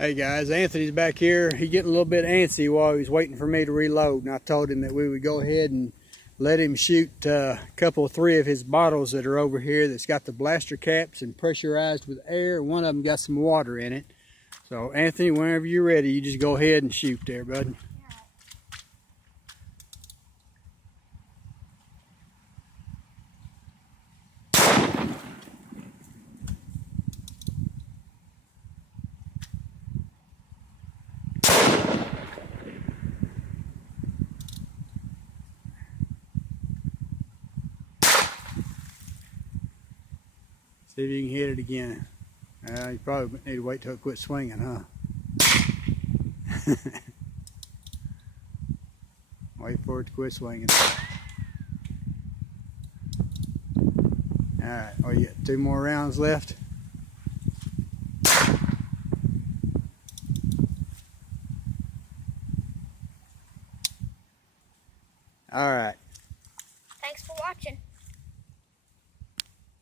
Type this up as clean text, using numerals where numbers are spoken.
Hey guys, Anthony's back here. He getting a little bit antsy while he was waiting for me to reload, and I told him that we would go ahead and let him shoot three of his bottles that are over here that's got the blaster caps and pressurized with air, and one of them got some water in it. So Anthony, whenever you're ready, you just go ahead and shoot there, bud. See if you can hit it again. You probably need to wait till it quit swinging, huh? Wait for it to quit swinging. Alright, well, you got 2 more rounds left. Alright. Thanks for watching.